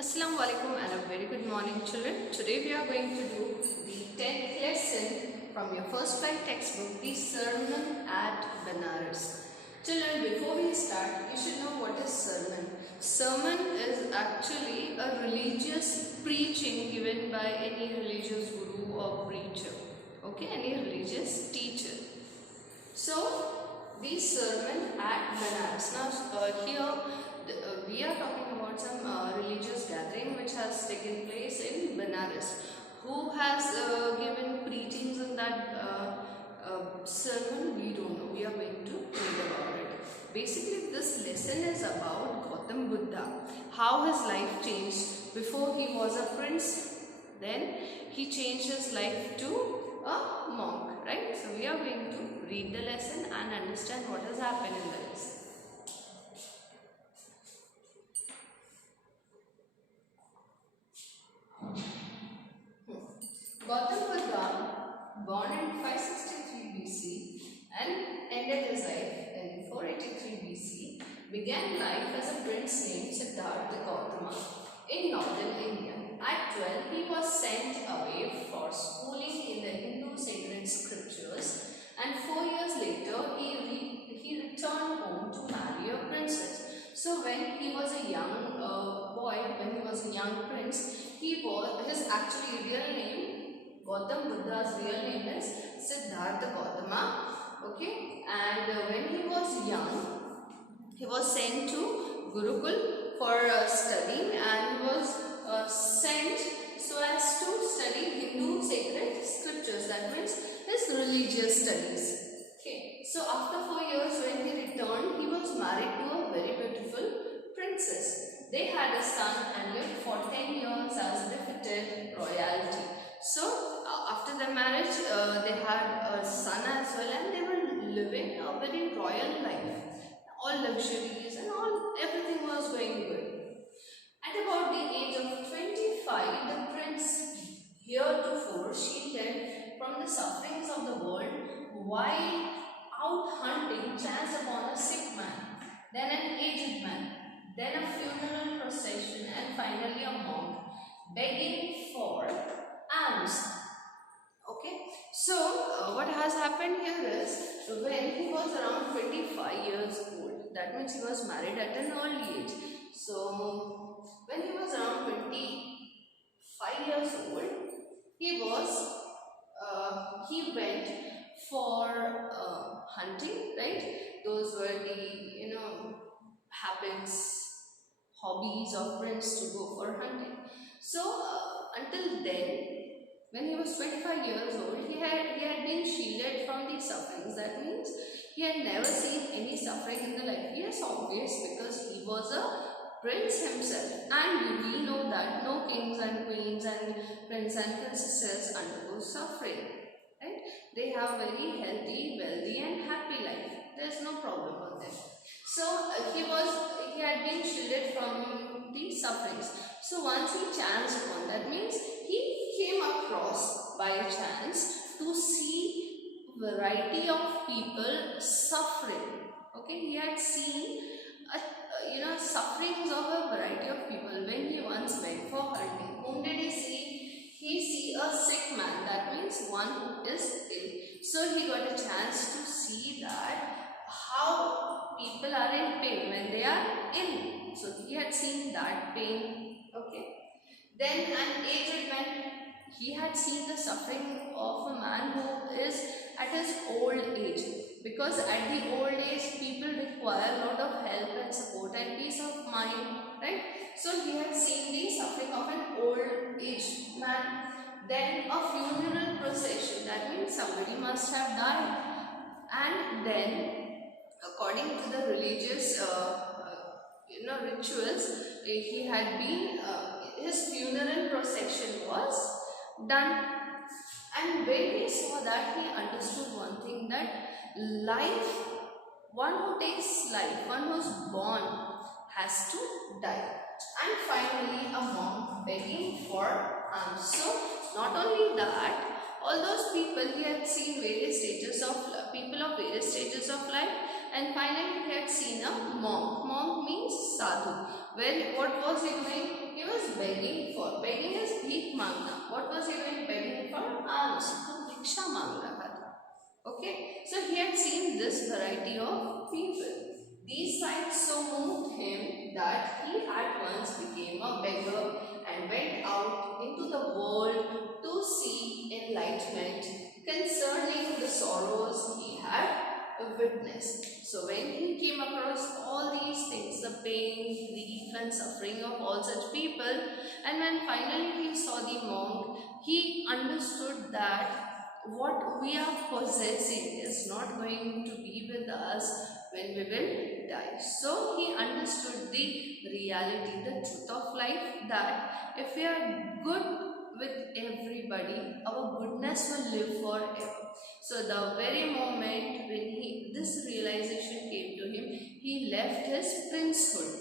Assalamu alaikum and a very good morning, children. Today we are going to do the 10th lesson from your first flight textbook, the Sermon at Benares. Children, before we start, you should know what is sermon. Sermon is actually a religious preaching given by any religious guru or preacher, okay, any religious teacher. So, the sermon at Benares. Now, here we are talking about some religious gathering which has taken place in Benares. Who has given preachings in that sermon? We don't know. We are going to read about it. Basically, this lesson is about Gautam Buddha. How his life changed. Before he was a prince, then he changed his life to a monk, right? So we are going to read the lesson and understand what has happened in the lesson. Gautam Buddha, born in 563 BC and ended his life in 483 BC, began life as a prince named Siddhartha Gautama in northern India. At 12, he was sent away for schooling in the Hindu sacred scriptures, and 4 years later, he returned home to marry a princess. So when he was a young boy, when he was a young prince, his actually real name, Gautam Buddha's real name is Siddhartha Gautama. Okay, and when he was young, he was sent to Gurukul for studying, and he was sent so as to study Hindu sacred scriptures. That means his religious studies. Okay, so after 4 years, when he returned, he was married to a very beautiful princess. They had a son and lived for 10 years as befitted royalty. So after the marriage, they had a son as well, and they were living a very royal life. All luxuries and everything was going good. At about the age of 25, the prince, heretofore shielded from the sufferings of the world, while out hunting, chanced upon a sick man, then an aged man, then a funeral procession, and finally a monk begging for alms. Okay, so what has happened here is, when he was around 25 years old, that means he was married at an early age. So when he was around 25 years old, he went for hunting, right? Those were the habits, hobbies of prince to go for hunting. So until then, when he was 25 years old, he had been shielded from the sufferings. That means he had never seen any suffering in the life. Yes, obvious, because he was a prince himself, and we know that no kings and queens and prince and princesses undergo suffering, right? They have very healthy, wealthy and happy life. There is no problem on them. So he had been shielded from the sufferings. So once he chanced upon, that means he came across by a chance to see variety of people suffering. Okay, he had seen sufferings of a variety of people. When he once went for hunting, whom did he see? He see a sick man. That means one who is ill. So he got a chance to see that how people are in pain when they are ill. So he had seen that pain. Okay. Then an aged man, he had seen the suffering of a man who is at his old age, because at the old age people require a lot of help and support and peace of mind, right? So he had seen the suffering of an old aged man. Then a funeral procession, that means somebody must have died, and then according to the religious rituals, he had been his funeral procession was done. And when he saw that, he understood one thing, that life, one who takes life, one who is born, has to die. And finally a monk begging for alms. So not only that, all those people, he had seen various stages of people of various stages of life, and finally he had seen a monk. Monk means sadhu. What was he doing? He was witness. So when he came across all these things, the pain, grief and suffering of all such people, and when finally he saw the monk, he understood that what we are possessing is not going to be with us when we will die. So he understood the reality, the truth of life, that if we are good with everybody, our goodness will live forever. So the very moment when this realization came to him, he left his princehood.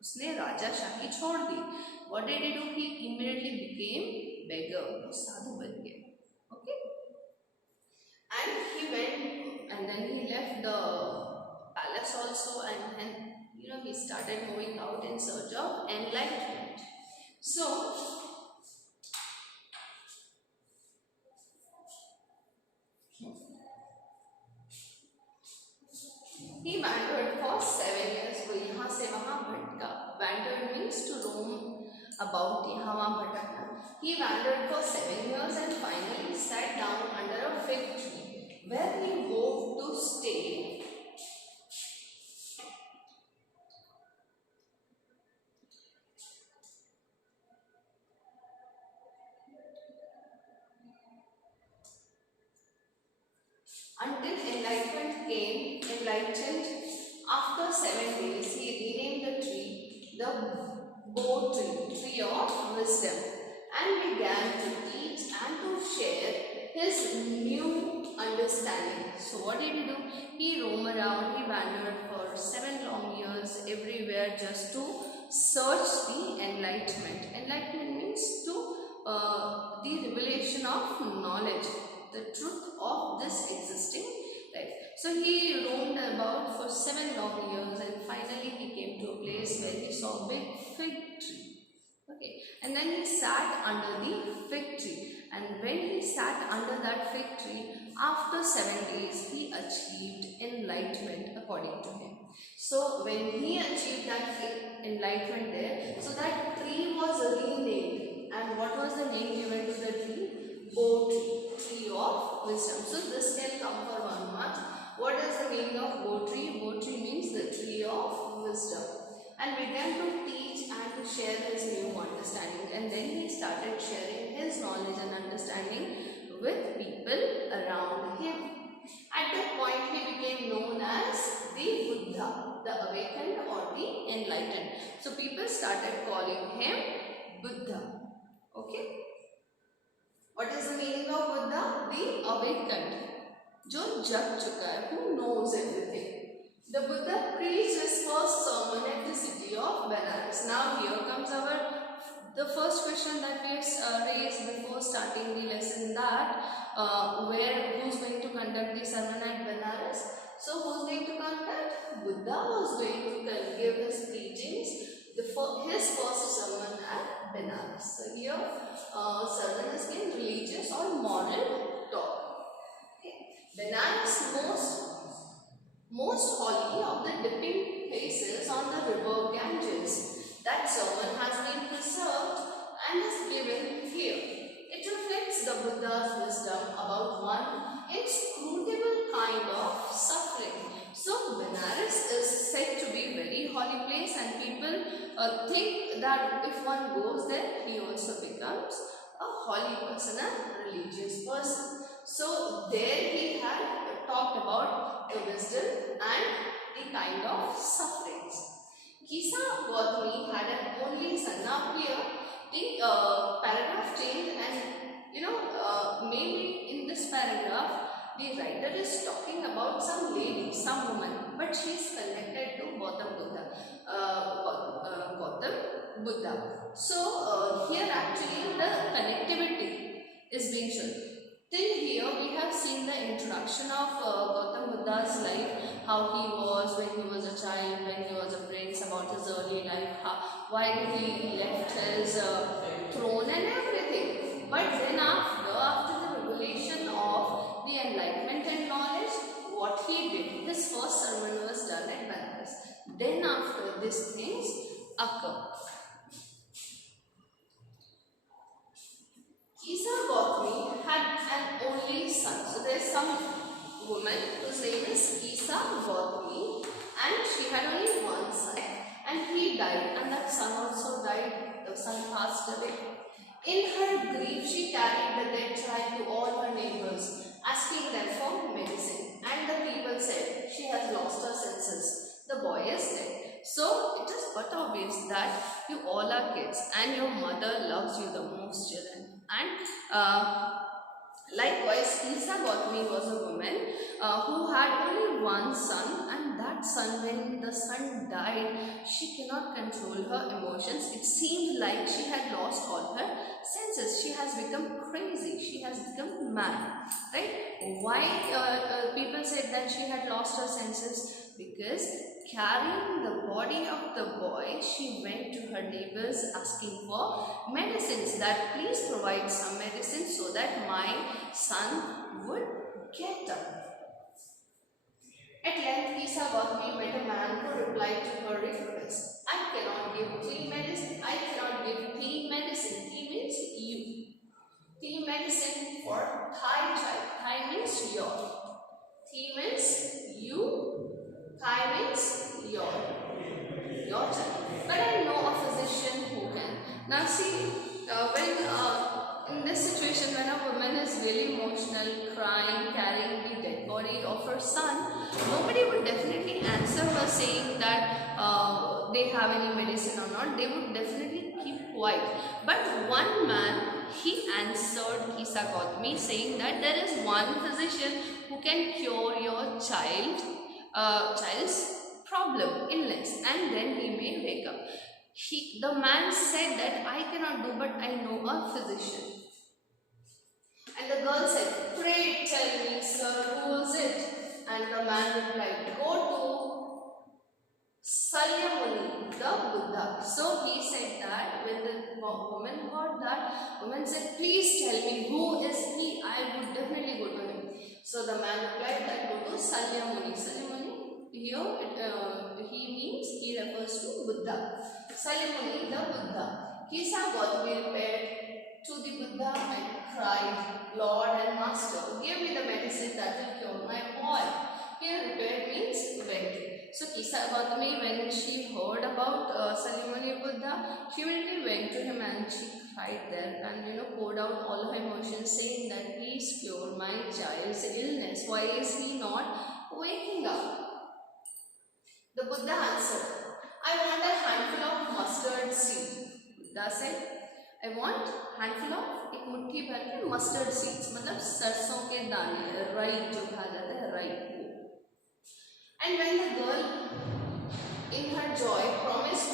उसने राजाशाही छोड़ दी. What did he do? He immediately became beggar. वो साधु बन गया. Okay. And he went, and then he left the palace also, and he started moving out in search of enlightenment. So he wandered for 7 years. वो यहाँ से वहाँ भटका. Wandered means to roam about, यहाँ वहाँ भटकना. He wandered for 7 years and finally sat down under a fig tree, where he hoped to stay until enlightenment came. Enlightened after 7 days, he renamed the tree the Bo tree of wisdom, and began to teach and to share his new understanding. So what did he do? He roamed around, he wandered for 7 long years everywhere just to search the enlightenment. Enlightenment means to the revelation of knowledge, the truth of this existing life. So he roamed about for 7 long years, and finally he came to a place where he saw a big fig tree. Okay, and then he sat under the fig tree, and when he sat under that fig tree, after 7 days he achieved enlightenment according to him. So when he achieved that enlightenment there, so that tree was renamed, and what was the name given to the tree? Bo tree of wisdom. So this can come for 1 month. What is the meaning of Bo tree? Bo tree means the tree of wisdom, and began to teach and to share his new understanding. And then he started sharing his knowledge and understanding with people around him. At that point, he became known as the Buddha, the awakened or the enlightened. So people started calling him Buddha. Okay. What is the meaning of Buddha? The awakened, जो जग चुका है, who knows everything. The Buddha preached his first sermon at the city of Benares. Now here comes the first question that we have raised before starting the lesson, that who's going to conduct the sermon at Benares? So who's going to conduct? Buddha was going to give his preachings, his first sermon at Benares. So here sermon is in religious or moral talk. Okay. Benares, most holy of the dipping places on the river Ganges. That sermon has been preserved and is given here. It reflects the Buddha's wisdom about one inscrutable kind of suffering. So Benares is said to be a very holy place, and people think that if one goes there, he also becomes a holy person, a religious person. So there he had talked about the wisdom and the kind of sufferings. Kisa Gautami had an only son. Now here the paragraph changed, and maybe in this paragraph the writer is talking about some lady, some woman, but she is connected to Gautam Buddha. So here actually the connectivity is being shown. Till here we have seen the introduction of Gautam Buddha's life, how he was when he was a child, when he was a prince, about his early life, why did he left his throne and everything. But then after the revelation of the enlightenment and knowledge, what he did, his first sermon was done at Benares. Then after these things occur. Kisa Gautami had an only son. So there is some woman whose name is Kisa son passed away. In her grief, she carried the dead child to all her neighbors, asking them for medicine. And the people said, she has lost her senses. The boy is dead. So it is but obvious that you all are kids and your mother loves you the most, children. And likewise, Isa Gautami was a woman who had only one son, and that son, when the son died, she cannot control her emotions. It seemed like she had lost all her senses. She has become crazy. She has become mad. Right? Why people said that she had lost her senses? Because carrying the body of the boy, she went to her neighbors asking for medicines, that please provide some medicine so that my son would get up. At length, Isa Gautami met a man who replied to her request. I cannot give tea medicine. I cannot give tea medicine. Tea means you. Tea medicine for Thai child. Thai means your. Tea means you. Thai means your child. But I know a physician who can. Now see, when in this situation, when a woman is really emotional, crying, carrying the dead body of her son, nobody would definitely answer her saying that they have any medicine or not. They would definitely keep quiet. But one man, he answered Isa Gautami saying that there is one physician who can cure your child's problem, illness, and then he may wake up. The man said that I cannot do, but I know a physician. And the girl said, pray tell me, sir, who is it? And the man replied, go to Salyamuni, the Buddha. So he said that when the woman heard that, woman said, please tell me who is he? I would definitely go to him. So the man replied that go to Salyamuni. Salyamuni, here he refers to Buddha. Salyamuni, the Buddha. Isa Gautami repaired to the Buddha and cried, Lord and Master, give me the medicine that will cure my boy. Here repaired means went. So Isa Gautami, when she heard about Salyamuni Buddha, she immediately went to him and she cried there and poured out all her emotions, saying that please cure my child's illness. Why is he not waking up? The Buddha answered, I want a handful of mustard seed. Buddha said, I want handful of एक मुट्ठी भर के mustard seeds, मतलब सरसों के दाने, राई जो कहा जाता है, राई. And when the girl, in her joy, promised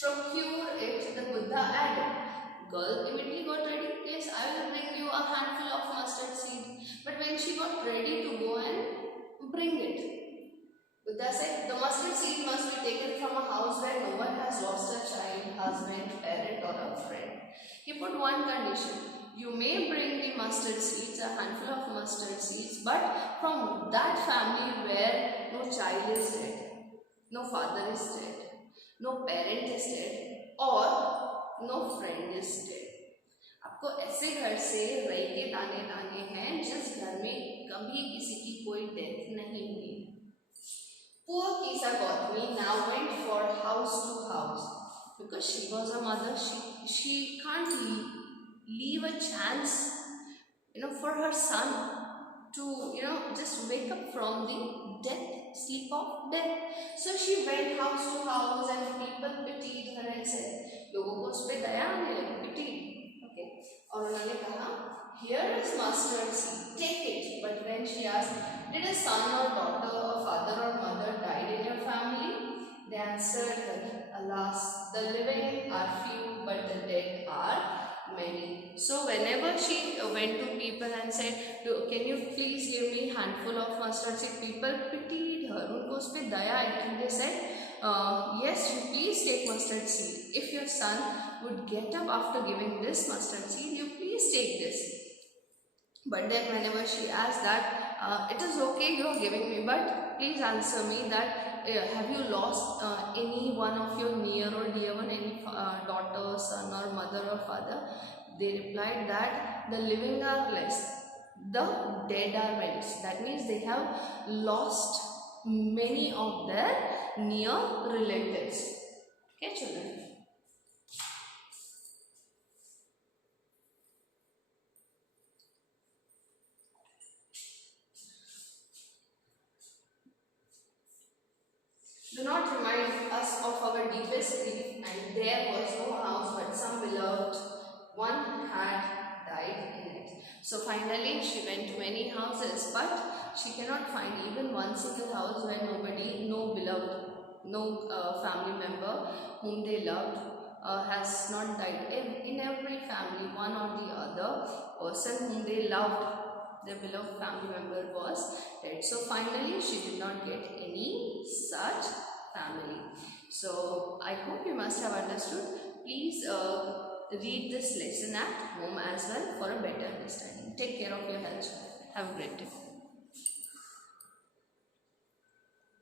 to procure it, the Buddha added, girl immediately got ready. Yes, I will bring you a handful of mustard seed. But when she got ready to go and bring it, Buddha said, the mustard seed must be taken from a house where no one has lost a child, husband, parent or a friend. He put one condition. You may bring the mustard seeds, a handful of mustard seeds, but from that family where no child is dead, no father is dead, no parent is dead or no friend is dead. आपको ऐसे घर से रई के दाने लाने हैं जिस घर में कभी किसी की कोई डेथ नहीं हुई. Poor Isa Gautami now went for house to house because she was a mother. She can't leave a chance, for her son to, just wake up from the sleep of death. So she went house to house and people pitied her and said, लोगों को उस पे दया आने लगी, pitied. Okay. और उन्होंने कहा, here is mustard seed, take it. But when she asked, did a son or daughter or father or mother died in your family? They answered her, alas, the living are few but the dead are many. So whenever she went to people and said, can you please give me a handful of mustard seed, people pitied her. उनको उस पे दया आई थी. They said, yes, you please take mustard seed. If your son would get up after giving this mustard seed, you please take this. But then whenever she asked that, it is okay you are giving me, but please answer me that have you lost any one of your near or dear one, any daughter, son or mother or father? They replied that the living are less, the dead are many. That means they have lost many of their near relatives. Okay, children. her deepest grief, and there was no house but some beloved one had died in it. So finally she went to many houses, but she cannot find even one single house where no beloved, no family member whom they loved has not died. In every family, one or the other person whom they loved, their beloved family member was dead. So finally she did not get any such family. So I hope you must have understood. Please read this lesson at home as well for a better understanding. Take care of your health. Have a great day.